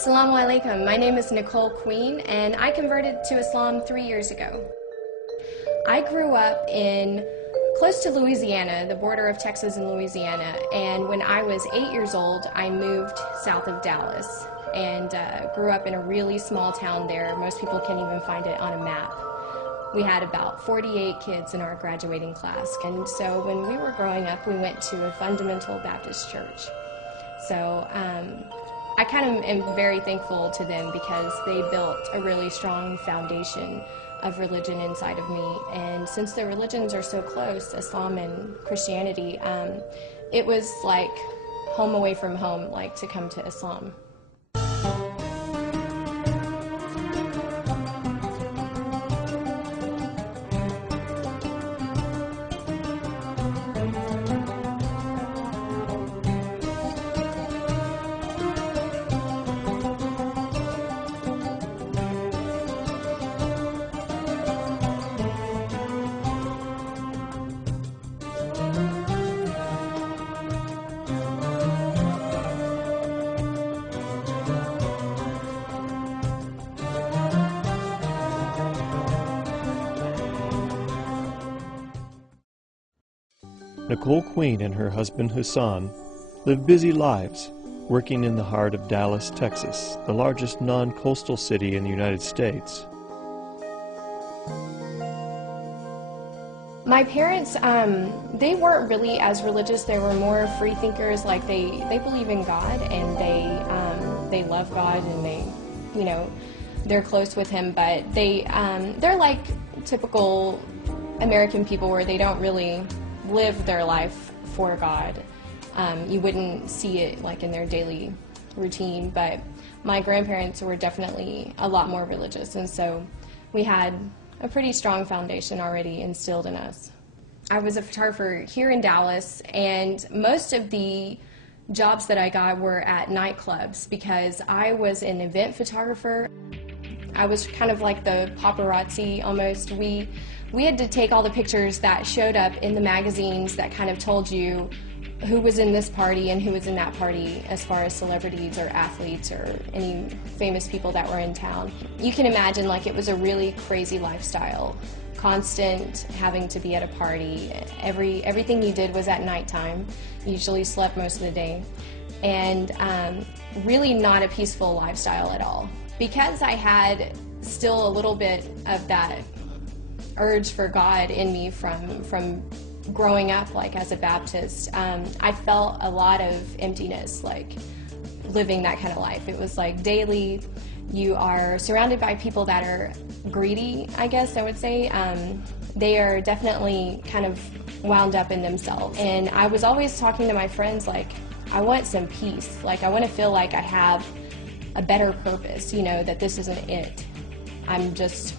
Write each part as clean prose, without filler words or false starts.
Assalamu alaikum. My name is Nicole and I converted to Islam 3 years ago. I grew up in close to Louisiana, the border of Texas and Louisiana, and when I was 8 years old, I moved south of Dallas and grew up in a really small town there. Most people can't even find it on a map. We had about 48 kids in our graduating class, and so when we were growing up, we went to a fundamental Baptist church. So I kind of am very thankful to them because they built a really strong foundation of religion inside of me. And since the religions are so close, Islam and Christianity, it was like home away from home, like to come to Islam. Nicole Queen and her husband Hassan live busy lives, working in the heart of Dallas, Texas, the largest non-coastal city in the United States. My parents, they weren't really as religious. They were more free thinkers. Like they believe in God and they love God and they're close with Him. But they're like typical American people where they don't really live their life for God. You wouldn't see it like in their daily routine, but my grandparents were definitely a lot more religious, and so we had a pretty strong foundation already instilled in us. I was a photographer here in Dallas, and most of the jobs that I got were at nightclubs because I was an event photographer. I was kind of like the paparazzi almost. We had to take all the pictures that showed up in the magazines that kind of told you who was in this party and who was in that party as far as celebrities or athletes or any famous people that were in town. You can imagine like it was a really crazy lifestyle. Constant having to be at a party. Everything you did was at nighttime. You usually slept most of the day. And really not a peaceful lifestyle at all. Because I had still a little bit of that urge for God in me from growing up like as a Baptist, I felt a lot of emptiness like living that kind of life. It was like daily you are surrounded by people that are greedy, I guess I would say. They are definitely kind of wound up in themselves, and I was always talking to my friends like, I want some peace, like I want to feel like I have a better purpose, that this isn't it. I'm just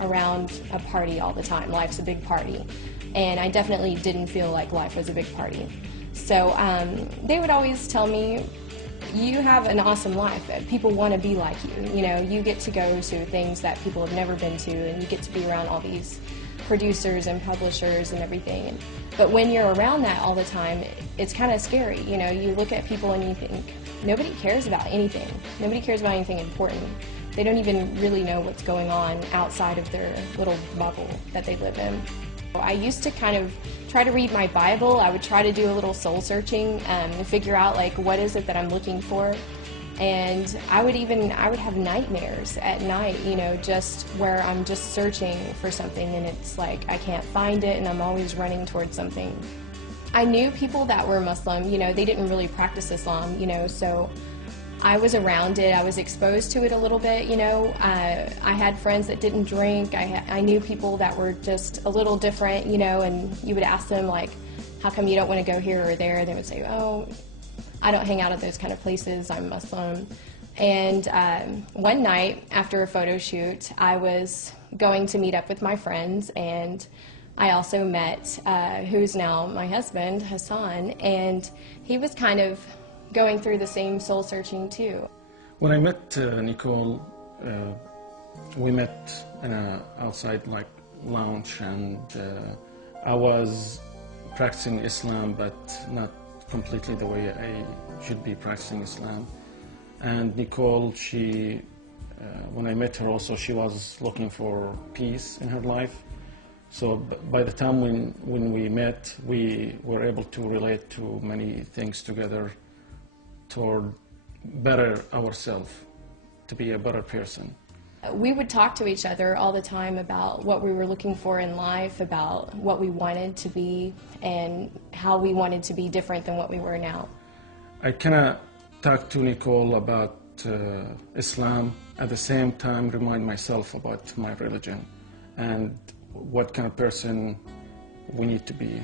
around a party all the time. Life's a big party. And I definitely didn't feel like life was a big party. So they would always tell me, you have an awesome life. People want to be like you. You get to go to things that people have never been to, and you get to be around all these producers and publishers and everything. But when you're around that all the time, it's kind of scary. You look at people and you think, nobody cares about anything. Nobody cares about anything important. They don't even really know what's going on outside of their little bubble that they live in. I used to kind of try to read my Bible. I would try to do a little soul searching and figure out like what is it that I'm looking for. And I would have nightmares at night, just where I'm just searching for something and it's like I can't find it and I'm always running towards something. I knew people that were Muslim, they didn't really practice Islam, so I was around it. I was exposed to it a little bit, I had friends that didn't drink. I knew people that were just a little different, and you would ask them, like, how come you don't want to go here or there? They would say, oh, I don't hang out at those kind of places. I'm Muslim. And one night after a photo shoot, I was going to meet up with my friends, and I also met who's now my husband, Hassan, and he was kind of going through the same soul searching too. When I met Nicole, we met in a outside like lounge, and I was practicing Islam, but not completely the way I should be practicing Islam. And Nicole, when I met her also, she was looking for peace in her life. So by the time when we met, we were able to relate to many things together toward better ourselves, to be a better person. We would talk to each other all the time about what we were looking for in life, about what we wanted to be, and how we wanted to be different than what we were now. I kind of talked to Nicole about Islam, at the same time remind myself about my religion and what kind of person we need to be.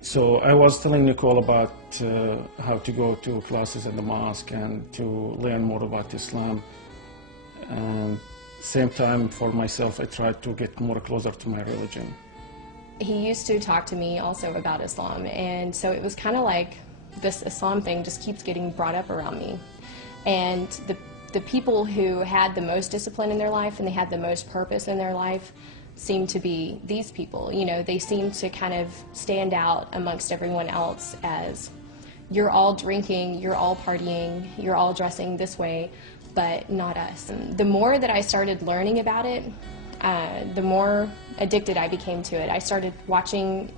So I was telling Nicole about how to go to classes at the mosque and to learn more about Islam. And same time for myself, I tried to get more closer to my religion. He used to talk to me also about Islam, and so it was kind of like this Islam thing just keeps getting brought up around me. And the people who had the most discipline in their life and they had the most purpose in their life seemed to be these people. You know, they seemed to kind of stand out amongst everyone else as, you're all drinking, you're all partying, you're all dressing this way, but not us. And the more that I started learning about it, the more addicted I became to it. I started watching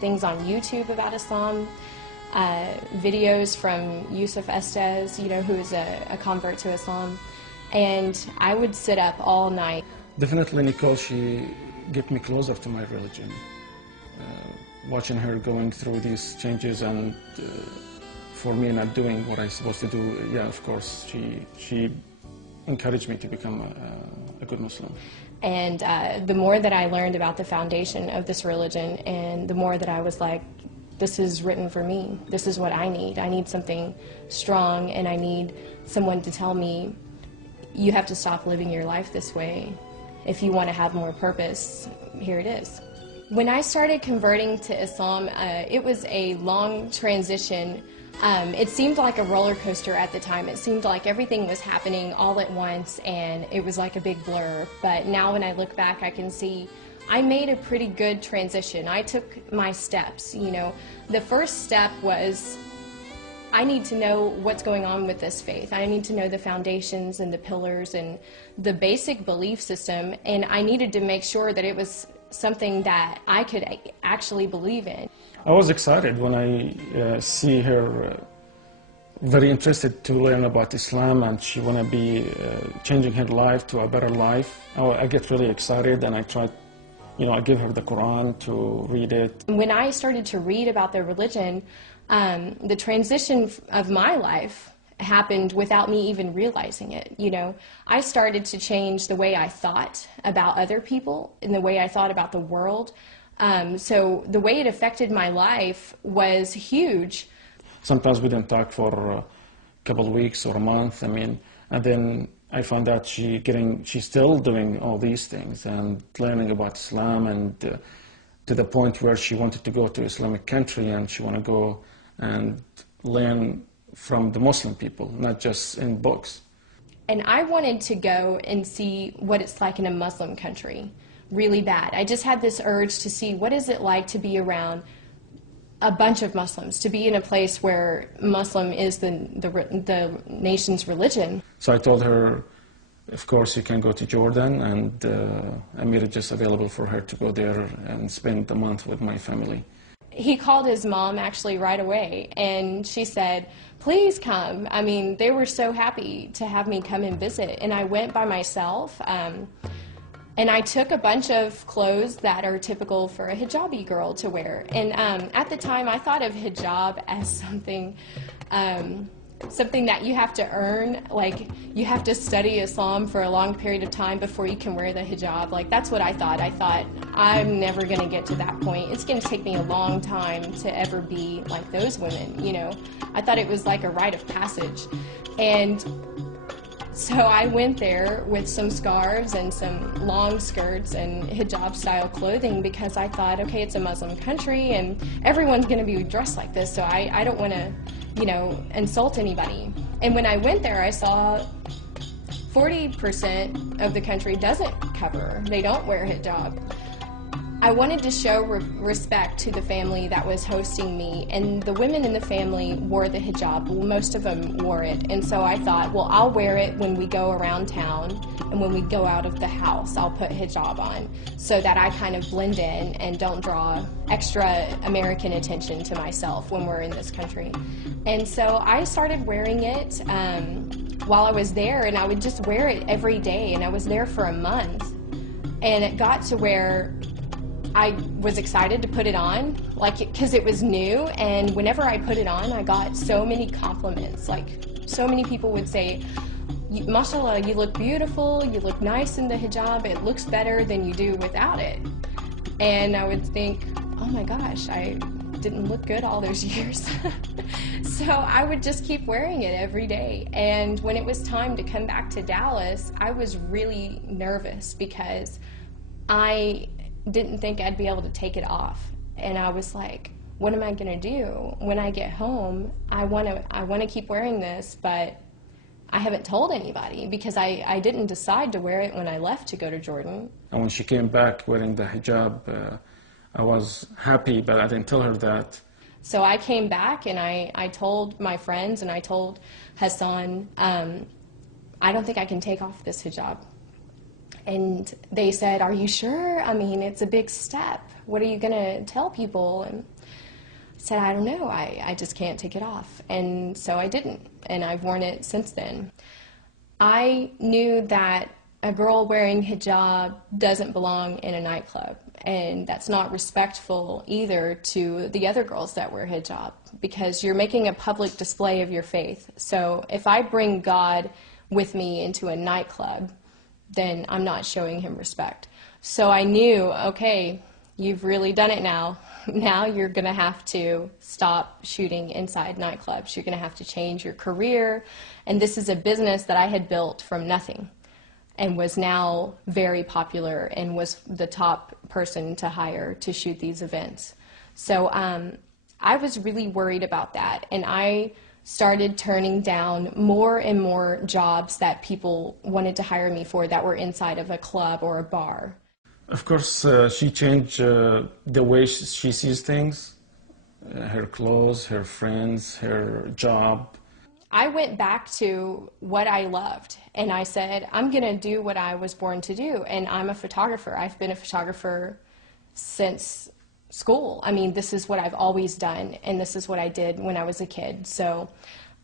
things on YouTube about Islam, videos from Yusuf Estes, you know, who is a convert to Islam, and I would sit up all night. Definitely Nicole, she get me closer to my religion. Watching her going through these changes and for me not doing what I'm supposed to do, yeah, of course, she encouraged me to become a good Muslim. And the more that I learned about the foundation of this religion, and the more that I was like, this is written for me. This is what I need. I need something strong, and I need someone to tell me, you have to stop living your life this way. If you want to have more purpose, here it is. When I started converting to Islam, it was a long transition. It seemed like a roller coaster at the time. It seemed like everything was happening all at once, and it was like a big blur. But now when I look back, I can see I made a pretty good transition. I took my steps, you know. The first step was, I need to know what's going on with this faith. I need to know the foundations and the pillars and the basic belief system, and I needed to make sure that it was something that I could actually believe in. I was excited when I see her very interested to learn about Islam, and she want to be changing her life to a better life. I get really excited, and I try, you know, I give her the Quran to read it. When I started to read about their religion, the transition of my life happened without me even realizing it. You know, I started to change the way I thought about other people and the way I thought about the world. So the way it affected my life was huge. Sometimes we didn't talk for a couple of weeks or a month. I mean, and then I found out she's still doing all these things and learning about Islam, and to the point where she wanted to go to Islamic country, and she want to go and learn from the Muslim people, not just in books. And I wanted to go and see what it's like in a Muslim country, really bad. I just had this urge to see what is it like to be around a bunch of Muslims, to be in a place where Muslim is the nation's religion. So I told her, of course, you can go to Jordan, and I made it just available for her to go there and spend a month with my family. He called his mom actually right away, and she said, please come. I mean, they were so happy to have me come and visit, and I went by myself. And I took a bunch of clothes that are typical for a hijabi girl to wear. And at the time, I thought of hijab as something that you have to earn. Like, you have to study Islam for a long period of time before you can wear the hijab. Like, that's what I thought. I thought, I'm never going to get to that point. It's going to take me a long time to ever be like those women, you know. I thought it was like a rite of passage. And so I went there with some scarves and some long skirts and hijab-style clothing because I thought, okay, it's a Muslim country and everyone's going to be dressed like this, so I don't want to, you know, insult anybody. And when I went there, I saw 40% of the country doesn't cover. They don't wear hijab. I wanted to show respect to the family that was hosting me, and the women in the family wore the hijab. Well, most of them wore it, and so I thought, well, I'll wear it when we go around town, and when we go out of the house, I'll put hijab on, so that I kind of blend in and don't draw extra American attention to myself when we're in this country. And so I started wearing it while I was there, and I would just wear it every day, and I was there for a month. And it got to where I was excited to put it on, because it was new, and whenever I put it on, I got so many compliments. Like, so many people would say, mashallah, you look beautiful, you look nice in the hijab, it looks better than you do without it. And I would think, oh my gosh, I didn't look good all those years. So I would just keep wearing it every day. And when it was time to come back to Dallas, I was really nervous because I didn't think I'd be able to take it off. And I was like, what am I going to do when I get home? I want to keep wearing this, but I haven't told anybody because I didn't decide to wear it when I left to go to Jordan. And when she came back wearing the hijab, I was happy, but I didn't tell her that. So I came back and I told my friends and I told Hassan, I don't think I can take off this hijab. And they said, are you sure? I mean, it's a big step. What are you going to tell people? And I said, I don't know. I just can't take it off. And so I didn't. And I've worn it since then. I knew that a girl wearing hijab doesn't belong in a nightclub. And that's not respectful either to the other girls that wear hijab, because you're making a public display of your faith. So if I bring God with me into a nightclub, then I'm not showing him respect. So I knew, okay, you've really done it now. Now you're going to have to stop shooting inside nightclubs. You're going to have to change your career. And this is a business that I had built from nothing and was now very popular and was the top person to hire to shoot these events. So I was really worried about that. And I started turning down more and more jobs that people wanted to hire me for that were inside of a club or a bar. Of course, she changed the way she sees things, her clothes, her friends, her job. I went back to what I loved, and I said, I'm going to do what I was born to do, and I'm a photographer. I've been a photographer since school. I mean, this is what I've always done, and this is what I did when I was a kid. So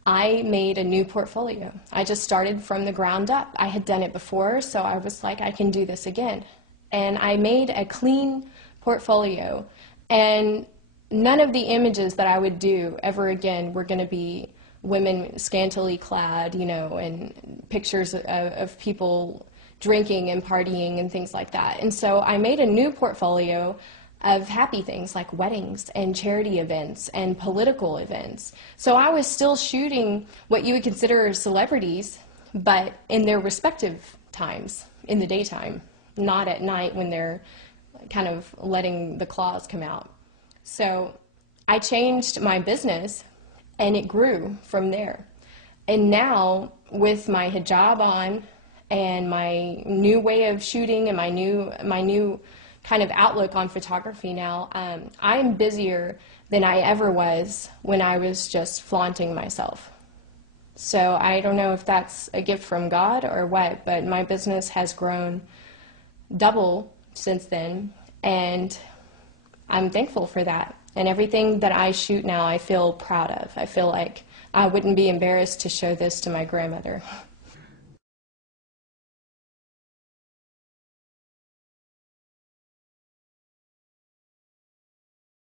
I made a new portfolio. I just started from the ground up. I had done it before, so I was like, I can do this again. And I made a clean portfolio, and none of the images that I would do ever again were going to be women scantily clad, you know, and pictures of people drinking and partying and things like that. And so I made a new portfolio of happy things like weddings and charity events and political events. So I was still shooting what you would consider celebrities, but in their respective times, in the daytime, not at night when they're kind of letting the claws come out. So I changed my business, and it grew from there. And now, with my hijab on and my new way of shooting and my new kind of outlook on photography now, I'm busier than I ever was when I was just flaunting myself. So I don't know if that's a gift from God or what, but my business has grown double since then, and I'm thankful for that. And everything that I shoot now, I feel proud of. I feel like I wouldn't be embarrassed to show this to my grandmother.